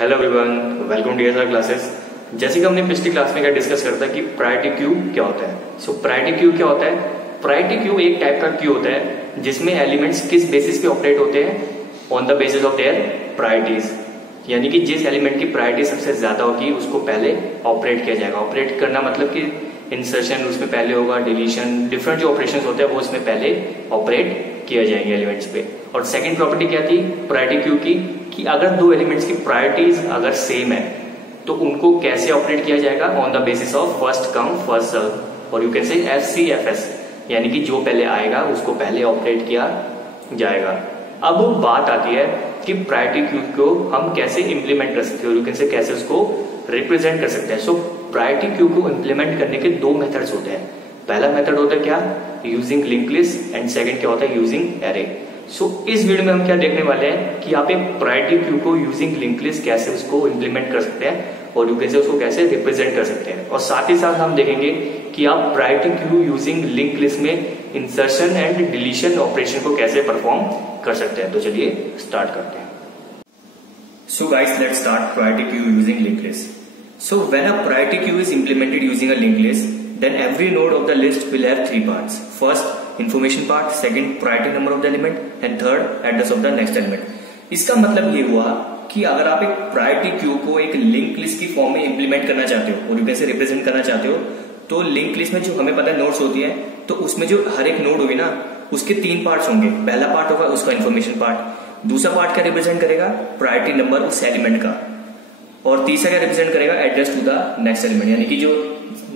Hello everyone, welcome to DSR classes. जैसे कि हमने पिछली क्लास में क्या डिस्कस करता है कि प्रायोरिटी क्यू क्या होता है। सो प्रायोरिटी क्यू क्या होता है? प्रायोरिटी क्यू एक टाइप का क्यू होता है जिसमें एलिमेंट्स किस बेसिस पे ऑपरेट होते हैं, on the basis of their priorities. यानी कि जिस एलिमेंट की प्रायोरिटी सबसे ज्यादा होगी उसको पहले ऑपरेट किया जाएगा। ऑपरेट करना मतलब कि इंसर्शन उसमें पहले होगा, डिलीशन, डिफरेंट जो ऑपरेशंस होते हैं वो उसमें पहले ऑपरेट किया जाएंगे एलिमेंट्स पे। और सेकंड प्रॉपर्टी क्या थी प्रायोरिटी क्यू की कि अगर दो एलिमेंट्स की प्रायोरिटीज अगर सेम है तो उनको कैसे ऑपरेट किया जाएगा, on the basis of first come first serve, और यू कैन से FCFS, यानी कि जो पहले आएगा उसको पहले ऑपरेट किया जाएगा। अब बात आती है कि प्रायोरिटी क्यू को हम कैसे इंप्लीमेंट कर सकते हैं, यू कैन से कैसे उसको रिप्रेजेंट कर सकते हैं। सो प्रायोरिटी क्यू को इंप्लीमेंट करने के दो मेथड्स होते हैं। पहला मेथड होता है क्या, using link list, and second क्या होता है, यूजिंग एरे। सो इस वीडियो में हम क्या देखने वाले हैं कि आप एक प्रायोरिटी क्यू को यूजिंग लिंक लिस्ट कैसे उसको इंप्लीमेंट कर सकते हैं और यू कैसे उसको कैसे रिप्रेजेंट कर सकते हैं। और साथ ही साथ हम देखेंगे कि आप priority queue using link list में इंसर्शन एंड डिलीशन ऑपरेशन को कैसे परफॉर्म कर सकते हैं। तो चलिए स्टार्ट करते हैं। So guys, let's start priority queue using linked list. So when a priority queue is implemented using a linked list, then every node of the list will have three parts. First, information part. Second, priority number of the element. And third, address of the next element. इसका मतलब ये हुआ कि अगर आप एक priority queue को एक लिंक लिस्ट की फॉर्म में इंप्लीमेंट करना चाहते हो और यू कैसे रिप्रेजेंट करना चाहते हो, तो लिंक लिस्ट में जो हमें पता है नोड्स होती है, तो उसमें जो हर एक नोड होगी ना उसके तीन पार्ट्स होंगे। पहला पार्ट होगा उसका इन्फॉर्मेशन पार्ट, दूसरा पार्ट क्या रिप्रेजेंट करेगा, प्रायोरिटी नंबर उस एलिमेंट का, और तीसरा क्या रिप्रेजेंट करेगा, address to the next element, यानी कि जो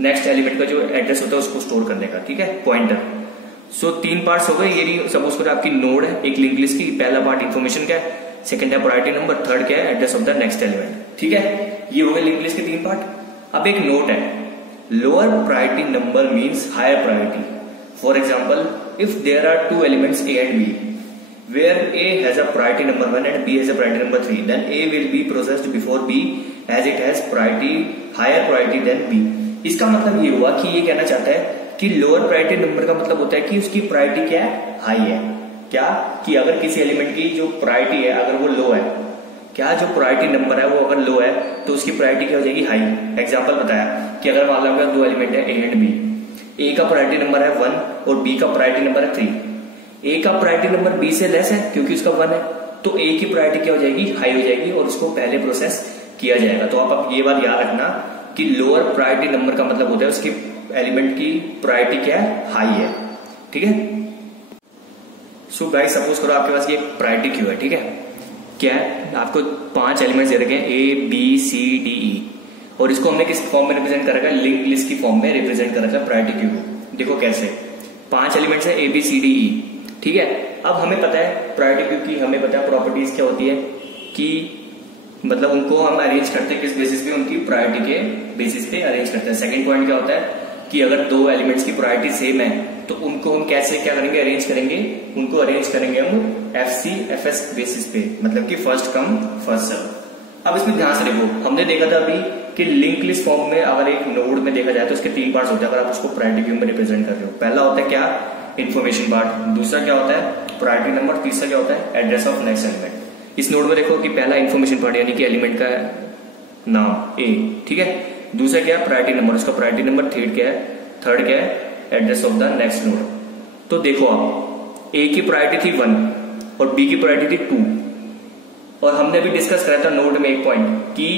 नेक्स्ट एलिमेंट का जो एड्रेस होता है उसको स्टोर करने का, ठीक है, पॉइंटर। सो तीन पार्ट्स हो गए। ये भी सपोज करो आपकी नोड है एक लिंक लिस्ट की, पहला पार्ट इन्फॉर्मेशन क्या है, सेकंड है प्रायोरिटी नंबर, थर्ड क्या है, address of the next element, ठीक है। ये हो गए लिंक लिस्ट के तीन पार्ट। अब एक नोट है, lower priority number means higher priority. For example, if there are two elements A and B, where A has a priority number 1 and B has a priority number 3, then A will be processed before B as it has higher priority than B. इसका मतलब ये हुआ कि ये कहना चाहता है कि लोअर प्रायोरिटी नंबर का मतलब होता है कि उसकी प्रायोरिटी क्या है, हाई है। क्या कि अगर किसी एलिमेंट की जो प्रायोरिटी है अगर वो लो है, क्या जो प्रायोरिटी नंबर है वो अगर लो है तो उसकी प्रायोरिटी क्या हो जाएगी, हाई। एग्जाम्पल बताया कि अगर मान लो दो एलिमेंट है A and B, A का प्रायोरिटी नंबर है 1 और B का प्रायोरिटी नंबर है 3। A का प्रायोरिटी नंबर B से लेस है क्योंकि उसका 1 है, तो A की प्रायोरिटी क्या हो जाएगी, हाई हो जाएगी और उसको पहले प्रोसेस किया जाएगा। तो आप ये बात याद रखना कि लोअर प्रायोरिटी नंबर का मतलब होता है उसकी एलिमेंट की प्रायोरिटी क्या है, हाई है, ठीक है। सो गाइस, सपोज करो आपके पास ये प्रायोरिटी क्यू है, ठीक है। क्या है, आपको 5 एलिमेंट्स दे रखे हैं A B C D E, और इसको हमने किस फॉर्म में रिप्रेजेंट कर रखा है, लिंक लिस्ट की फॉर्म में रिप्रेजेंट कर रखा है प्रायोरिटी क्यू को। देखो कैसे, 5 एलिमेंट्स है A B C D E, ठीक है। अब हमें पता है प्रायोरिटी क्यू की, हमें पता है प्रॉपर्टीज क्या होती है कि मतलब उनको हम अरेंज करते हैं किस बेसिस पे, उनकी प्रायोरिटी के बेसिस पे अरेंज करते हैं। सेकंड पॉइंट क्या होता है कि अगर दो एलिमेंट्स की प्रायोरिटी सेम है तो उनको हम कैसे क्या करेंगे, अरेंज करेंगे, उनको अरेंज करेंगे हम FCFS बेसिस पे, मतलब कि फर्स्ट कम फर्स्ट सर्व। अब इसमें ध्यान से देखो, हमने देखा था अभी कि लिंक लिस्ट फॉर्म में अगर एक नोड में देखा जाए तो उसके तीन पार्ट्स होते हैं अगर आप उसको प्रायोरिटी क्यू में रिप्रेजेंट कर रहे हो। पहला होता है क्या, इन्फॉर्मेशन पार्ट, दूसरा क्या होता है प्रायोरिटी नंबर, तीसरा क्या होता है एड्रेस ऑफ नेक्स्ट एलिमेंट। इस नोड में देखो कि पहला इन्फॉर्मेशन पार्ट यानी कि एलिमेंट का नाम A, ठीक है। दूसरा क्या है प्रायोरिटी नंबर, उसका प्रायोरिटी नंबर, थर्ड क्या है address of the next node. तो देखो आप A की प्रायोरिटी थी 1 और B की प्रायोरिटी थी 2, और हमने भी डिस्कस करा था नोड में एक पॉइंट कि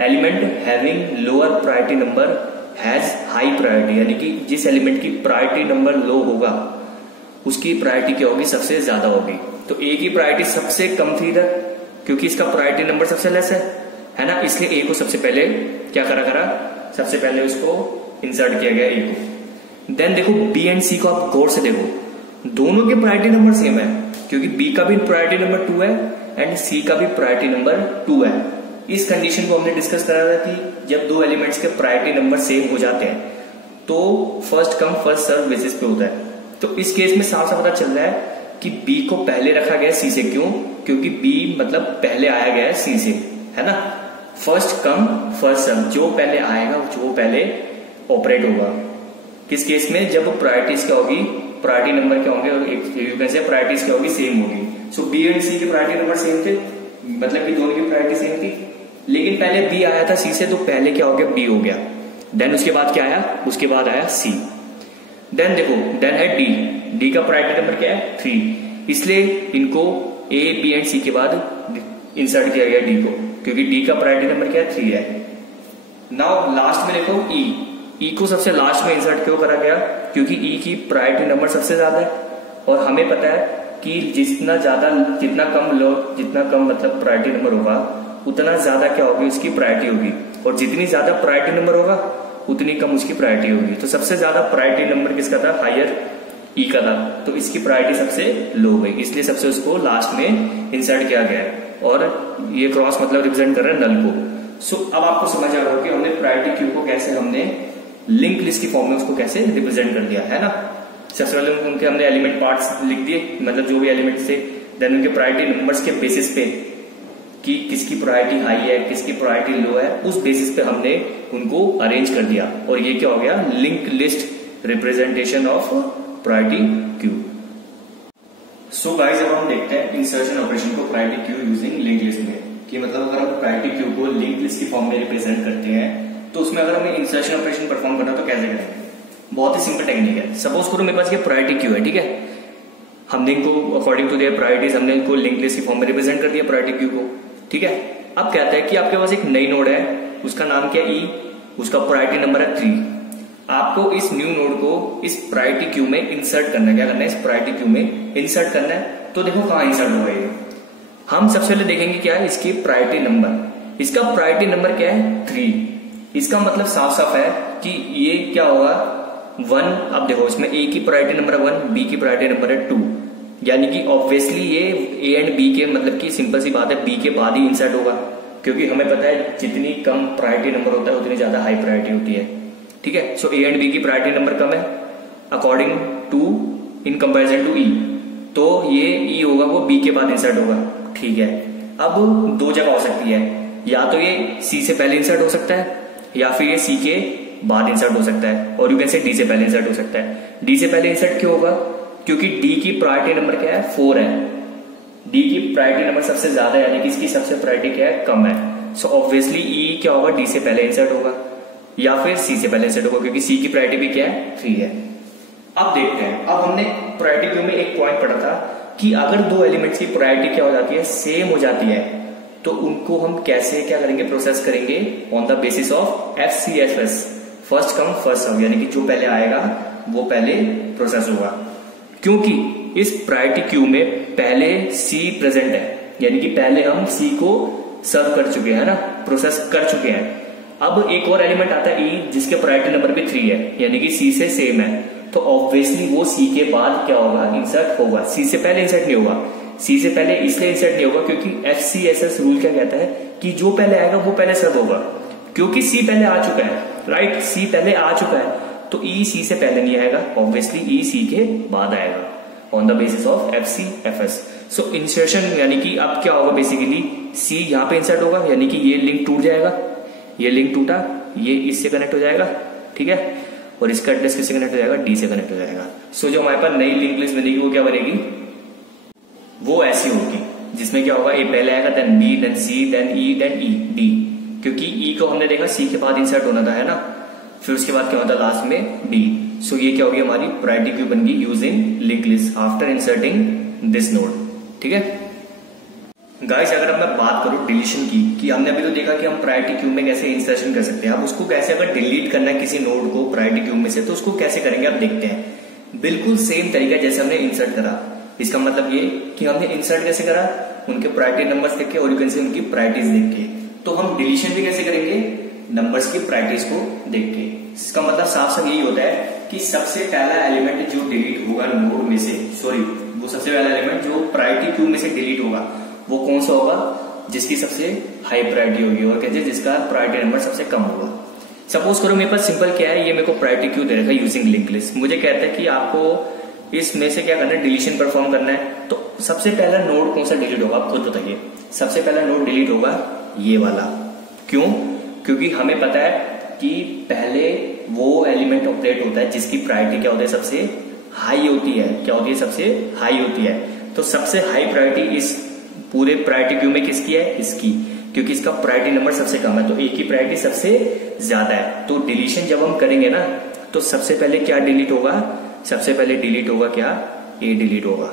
element having lower priority number has high priority, यानी कि जिस एलिमेंट की प्रायोरिटी नंबर लो होगा उसकी प्रायोरिटी क्या होगी, सबसे ज्यादा होगी। तो A की प्रायोरिटी सबसे कम थी इधर क्योंकि इसका प्रायोरिटी नंबर सबसे लेस है ना, इसलिए A को सबसे पहले क्या करा, सबसे पहले उसको इंसर्ट किया गया A को। देन देखो B एंड C को आप गौर से देखो, दोनों के प्रायोरिटी नंबर सेम है क्योंकि B का भी प्रायोरिटी नंबर 2 है एंड C का भी प्रायोरिटी नंबर 2 है। इस कंडीशन को हमने डिस्कस करा था कि जब दो एलिमेंट्स के प्रायोरिटी नंबर सेम हो जाते हैं तो first come first serve basis पे होता है। तो इस केस में साफ साफ पता चल रहा है कि B को पहले रखा गया C से, क्यों, क्योंकि B मतलब पहले आया गया है C से, है ना। फर्स्ट कम फर्स्ट सर्व, जो पहले आएगा जो पहले ऑपरेट होगा। किस केस में, जब प्रायोरिटीज क्या होगी, प्रायोरिटी नंबर क्या होंगे, और प्रायोरिटीज क्या होगी, सेम होगी। सो B एंड C के प्रायोरिटी नंबर सेम थे, मतलब कि दोनों की प्रायोरिटी सेम थी, लेकिन पहले बी आया था सी से, तो पहले क्या हो गया, बी हो गया। देन उसके बाद क्या आया, उसके बाद आया सी। देन देखो, देन है डी। डी का प्रायोरिटी नंबर क्या है, 3, इसलिए इनको ए बी एंड सी के बाद इंसर्ट किया गया डी को, क्योंकि डी का प्रायोरिटी नंबर क्या है, 3 है। नाउ लास्ट में देखो ई। ई को सबसे लास्ट में इंसर्ट क्यों करा गया, क्योंकि ई की प्रायोरिटी नंबर सबसे ज्यादा है, और हमें पता है कि जितना कम मतलब प्रायोरिटी नंबर होगा उतना ज्यादा क्या होगी, उसकी प्रायोरिटी होगी, और जितनी ज्यादा प्रायोरिटी नंबर होगा उतनी कम उसकी प्रायोरिटी होगी। तो सबसे ज्यादा प्रायोरिटी नंबर किसका था, हायर ई का था, तो इसकी प्रायोरिटी सबसे लो गई, इसलिए सबसे उसको लास्ट में इंसर्ट किया गया है। और ये क्रॉस मतलब रिप्रेजेंट कर रहा है नल को। सो अब आपको समझ आ रहा हो कि हमने प्रायोरिटी क्यू को कैसे हमने लिंक लिस्ट की फॉर्म में उसको कैसे रिप्रेजेंट कर दिया है ना। सबसे पहले उनके हमने एलिमेंट पार्ट्स लिख दिए, मतलब जो भी एलिमेंट्स थे, देन उनके प्रायोरिटी नंबर्स के बेसिस पे कि किसकी प्रायोरिटी हाई है, किसकी प्रायोरिटी लो है, उस बेसिस पे हमने उनको अरेंज कर दिया, और ये क्या हो गया, link list representation of priority queue. So guys, अब हम देखते हैं इंसर्शन ऑपरेशन को priority queue using link list में, कि मतलब अगर हम प्रायोरिटी क्यू को लिंक लिस्ट की फॉर्म में रिप्रेजेंट करते हैं तो उसमें अगर हमें इंसर्शन ऑपरेशन परफॉर्म करना तो कैसे करेंगे। बहुत ही सिंपल टेक्निक है। सपोज करो मेरे पास ये प्रायोरिटी क्यू है, ठीक है, हमने इनको अकॉर्डिंग टू देयर प्रायोरिटीज हमने इनको लिंक लिस्ट की फॉर्म में रिप्रेजेंट कर दिया प्रायोरिटी क्यू को, ठीक है। अब कहता है कि आपके पास एक नई नोड है, उसका नाम क्या है, ई, उसका प्रायोरिटी नंबर है 3। आपको इस न्यू नोड को इस प्रायोरिटी क्यू में इंसर्ट करना है। क्या करना है, इस प्रायोरिटी क्यू में इंसर्ट करना है। तो देखो कहां इंसर्ट होगा ये, हम सबसे पहले देखेंगे क्या है, इसकी प्रायोरिटी नंबर। इसका प्रायोरिटी नंबर क्या है, 3। इसका मतलब साफ साफ है कि ये क्या होगा, 1। अब देखो इसमें ए की प्रायोरिटी नंबर है 1, बी की प्रायोरिटी नंबर है 2, यानी कि ऑब्वियसली ये ए एंड बी के मतलब की सिंपल सी बात है, बी के बाद ही इंसर्ट होगा, क्योंकि हमें पता है जितनी कम प्रायोरिटी नंबर होता है उतनी ज्यादा हाई प्रायोरिटी होती है, ठीक है। सो ए एंड बी की प्रायोरिटी नंबर कम है according to in comparison to E, तो ये ई होगा वो बी के बाद इंसर्ट होगा, ठीक है। अब दो जगह हो सकती है, या तो ये सी से पहले इंसर्ट हो सकता है, या फिर ये सी के बाद इंसर्ट हो सकता है, और यू कैन से डी से पहले इंसर्ट हो सकता है। डी से पहले इंसर्ट क्यों होगा, क्योंकि डी की प्रायोरिटी नंबर क्या है, 4 है। डी की प्रायोरिटी नंबर सबसे ज्यादा है, यानी कि इसकी सबसे प्रायोरिटी क्या है, कम है। सो ऑब्वियसली ई क्या होगा, डी से पहले इंसर्ट होगा, या फिर सी से पहले इंसर्ट होगा, क्योंकि सी की प्रायोरिटी भी क्या है, 3 है। अब देखते हैं, अब हमने प्रायोरिटी क्यू में एक पॉइंट पढ़ा था कि अगर दो एलिमेंट्स की प्रायोरिटी क्या हो जाती है, सेम हो जाती है, तो उनको हम कैसे क्या करेंगे, प्रोसेस करेंगे on the basis of FCFS, first come first serve, यानी कि जो पहले आएगा वो पहले प्रोसेस होगा। क्योंकि इस प्रायोरिटी क्यू में पहले सी प्रेजेंट है, यानी कि पहले हम सी को सर्व कर चुके हैं ना, प्रोसेस कर चुके हैं। अब एक और एलिमेंट आता है ई, जिसके प्रायोरिटी नंबर भी 3 है, यानी कि सी से सेम है, तो ऑब्वियसली वो सी के बाद क्या होगा, इंसर्ट होगा। सी से पहले इंसर्ट नहीं होगा, सी से पहले इसलिए इंसर्ट नहीं होगा क्योंकि FCSS रूल क्या कहता है कि जो पहले आएगा वो पहले सर्व होगा, क्योंकि सी पहले आ चुका है, राइट, सी पहले आ चुका है, तो ई सी से पहले नहीं आएगा, ऑब्वियसली ई सी के बाद आएगा on the basis of FCFS। So insertion यानी कि अब क्या होगा, बेसिकली सी यहाँ पे इंसर्ट होगा, यानी कि ये लिंक टूट जाएगा, ये लिंक टूटा, ये इससे कनेक्ट हो जाएगा, ठीक है, और इसका एड्रेस किससे कनेक्ट हो जाएगा, डी से कनेक्ट हो जाएगा। सो जो हमारे पास नई लिंक लिस्ट बनेगी वो क्या बनेगी, वो ऐसी होगी जिसमें क्या होगा, ए पहले आएगा, देन बी, देन सी, देन ई, देन ई, डी, क्योंकि ई को हमने देखा सी के बाद इंसर्ट होना था, है ना, फिर उसके बाद क्या होता है लास्ट में डी। सो ये क्या होगी, हमारी प्रायोरिटी क्यू बन गई using link list after inserting this node, ठीक है। गाइस, अगर मैं बात करूं डिलीशन की, कि हमने अभी तो देखा कि हम प्रायोरिटी क्यू में कैसे इंसर्शन कर सकते हैं, अब उसको कैसे अगर डिलीट करना है किसी नोड को प्रायोरिटी क्यू में से, तो उसको कैसे करेंगे आप देखते हैं। बिल्कुल सेम तरीका जैसे हमने इंसर्ट करा, इसका मतलब ये कि हमने इंसर्ट कैसे करा, उनके प्रायोरिटी नंबर्स देख के और यू कैन से उनकी प्रायोरिटीज देख के। तो हम डिलीशन भी कैसे करेंगे, नंबर्स की प्रायोरिटीज को देख के। इसका मतलब साफ साफ यही होता है कि सबसे पहला एलिमेंट जो डिलीट होगा नोड में से, सॉरी वो सबसे पहला एलिमेंट जो प्रायोरिटी क्यू में से डिलीट होगा वो कौन सा होगा, जिसकी सबसे हाई प्रायोरिटी होगी, और कहते हैं जिसका प्रायोरिटी नंबर सबसे कम होगा। सपोज करो मेरे पास सिंपल क्या है, ये मेरे को प्रायोरिटी क्यू दे रखा है यूजिंग लिंक लिस्ट, मुझे कहता है कि आपको इसमें से क्या करना है, डिलीशन परफॉर्म करना है। तो सबसे पहला नोड कौन सा डिलीट होगा, आप खुद बताइए। सबसे पहला नोड डिलीट होगा ये वाला, क्यों, क्योंकि हमें पता है कि पहले वो एलिमेंट ऑपरेट होता है जिसकी प्रायोरिटी क्या होती है, सबसे हाई होती है। क्या होती है, सबसे हाई होती है। तो सबसे हाई प्रायोरिटी इस पूरे प्रायोरिटी क्यू में किसकी है, इसकी, क्योंकि इसका प्रायोरिटी नंबर सबसे कम है, तो ए की प्रायोरिटी सबसे ज्यादा है। तो डिलीशन जब हम करेंगे ना, तो सबसे पहले क्या डिलीट होगा, सबसे पहले डिलीट होगा क्या, ए डिलीट होगा।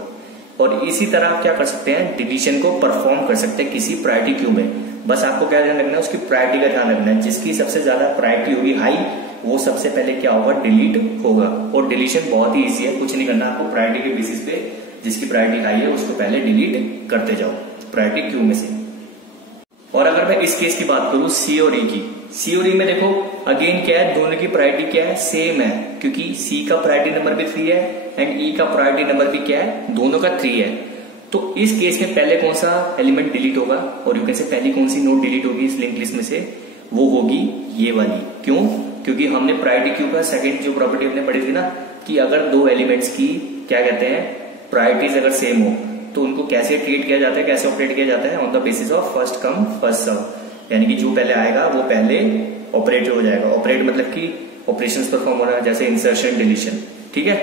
और इसी तरह आप क्या कर सकते हैं, डिलीशन को परफॉर्म कर सकते हैं किसी प्रायोरिटी क्यू में। बस आपको क्या ध्यान रखना है, उसकी प्रायोरिटी का ध्यान रखना है। जिसकी सबसे ज्यादा प्रायोरिटी होगी हाई, वो सबसे पहले क्या होगा, डिलीट होगा। और डिलीशन बहुत ही इजी है, कुछ नहीं करना आपको, प्रायोरिटी के बेसिस पे जिसकी प्रायोरिटी हाई है उसको पहले डिलीट करते जाओ प्रायोरिटी क्यू में से। और अगर मैं इस केस की बात करूं सी और ई की, सी और ई में देखो अगेन क्या है, दोनों की प्रायोरिटी क्या है, सेम है, क्योंकि सी का प्रायोरिटी नंबर भी 3 है एंड ई का प्रायोरिटी नंबर भी क्या है, दोनों का 3 है। तो इस केस में पहले कौन सा एलिमेंट डिलीट होगा, और यू कैन से पहली कौन सी नोड डिलीट होगी इस लिंक लिस्ट में से, वो होगी ये वाली। क्यों, क्योंकि हमने प्रायोरिटी क्यू का सेकंड जो प्रॉपर्टी हमने पढ़ी थी ना, कि अगर दो एलिमेंट्स की क्या कहते हैं प्रायोरिटीज अगर सेम हो तो उनको कैसे ट्रीट किया जाता है, कैसे ऑपरेट किया जाता है, on the basis of first come first serve, यानी कि जो पहले आएगा वो पहले ऑपरेट हो जाएगा। ऑपरेट मतलब कि ऑपरेशंस परफॉर्म हो रहा है, जैसे इंसर्शन डिलीशन, ठीक है।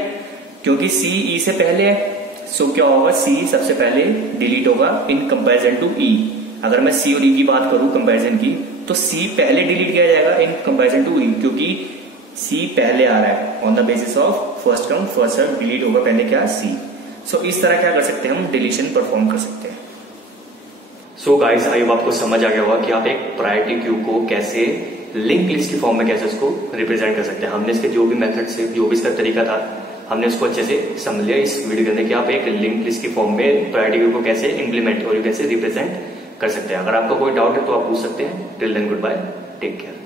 क्योंकि सी ई से पहले है, सो क्या होगा, सी सबसे पहले डिलीट होगा इन कंपैरिजन टू ई। अगर मैं सी और ई की बात करूं कंपैरिजन की, तो सी पहले डिलीट किया जाएगा इन कंपैरिजन टू ई, क्योंकि सी पहले आ रहा है, on the basis of first come first serve delete होगा पहले क्या, सी। सो इस तरह क्या कर सकते हैं हम, डिलीशन परफॉर्म कर सकते हैं। सो गाइस, आई होप आपको समझ आ गया होगा कि आप एक प्रायोरिटी क्यू को कैसे लिंक लिस्ट की फॉर्म में कैसे उसको रिप्रेजेंट कर सकते हैं। हमने इसके जो भी मेथड से, जो भी इसका तरीका था, हमने उसको अच्छे से समझ लिया इस वीडियो के अंदर कि आप एक लिंक लिस्ट की फॉर्म में प्रायोरिटी क्यू को कैसे इंप्लीमेंट और कैसे रिप्रेजेंट कर सकते हैं। अगर आपका कोई डाउट है तो आप पूछ सकते हैं। Till then goodbye, take care.